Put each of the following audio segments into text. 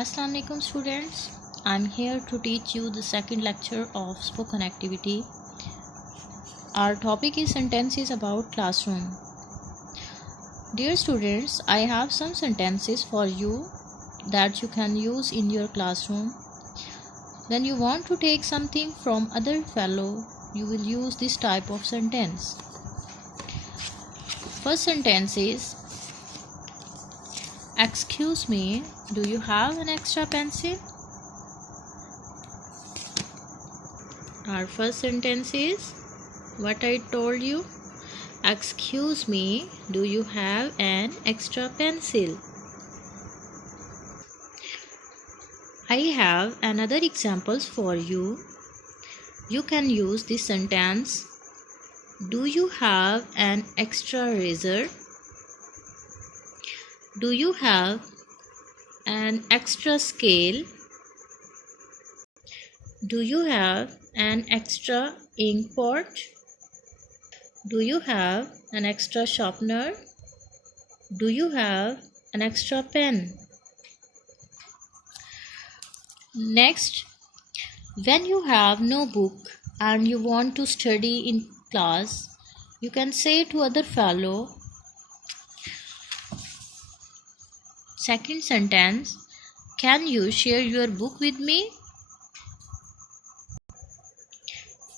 Assalamu alaikum students. I'm here to teach you the second lecture of spoken activity. Our topic is sentences about classroom. Dear students, I have some sentences for you that you can use in your classroom. When you want to take something from other fellow, you will use this type of sentence. First sentence is, excuse me, do you have an extra pencil? Our first sentence is what I told you. Excuse me, do you have an extra pencil? I have another examples for you. You can use this sentence. Do you have an extra razor? Do you have an extra scale? Do you have an extra ink pot? Do you have an extra sharpener? Do you have an extra pen? Next, when you have no book and you want to study in class, you can say to other fellow. Second sentence, can you share your book with me?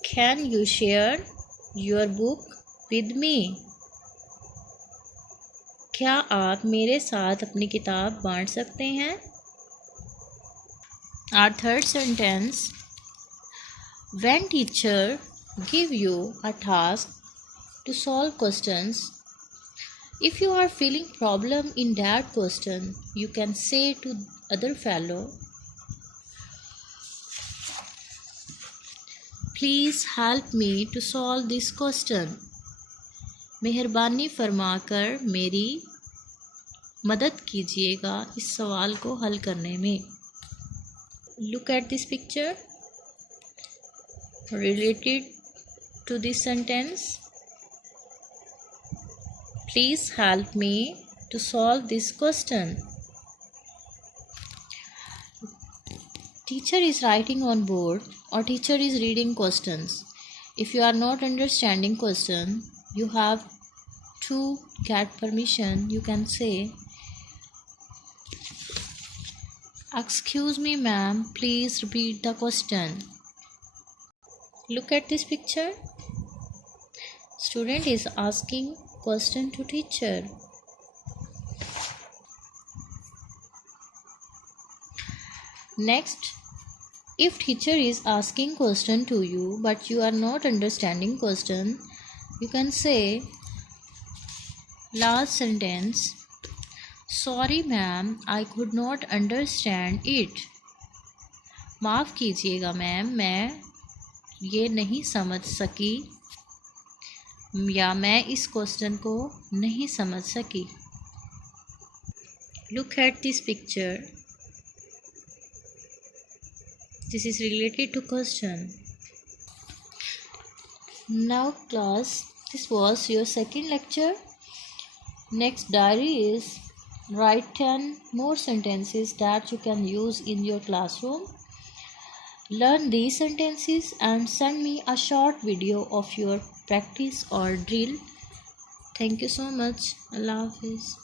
Can you share your book with me? क्या आप मेरे साथ अपनी किताब बांट सकते हैं? Our third sentence, when teacher give you a task to solve questions, if you are feeling problem in that question, you can say to other fellow, please help me to solve this question. मेहरबानी फरमाकर मेरी मदद कीजिएगा इस सवाल को हल करने में. Look at this picture related to this sentence. Please help me to solve this question. Teacher is writing on board or teacher is reading questions. If you are not understanding question, you have to get permission. You can say, excuse me ma'am, please repeat the question. Look at this picture. Student is asking question to teacher. Next, if teacher is asking question to you but you are not understanding question, you can say last sentence, sorry ma'am, I could not understand it. माफ़ कीजिएगा ma'am, मैं ये नहीं समझ सकी या मैं इस क्वेश्चन को नहीं समझ सकी. Look at this picture. This is related to question. Now class, this was your second lecture. Next diary is write 10 more sentences that you can use in your classroom. Learn these sentences and send me a short video of your practice or drill. Thank you so much. Allah Hafiz.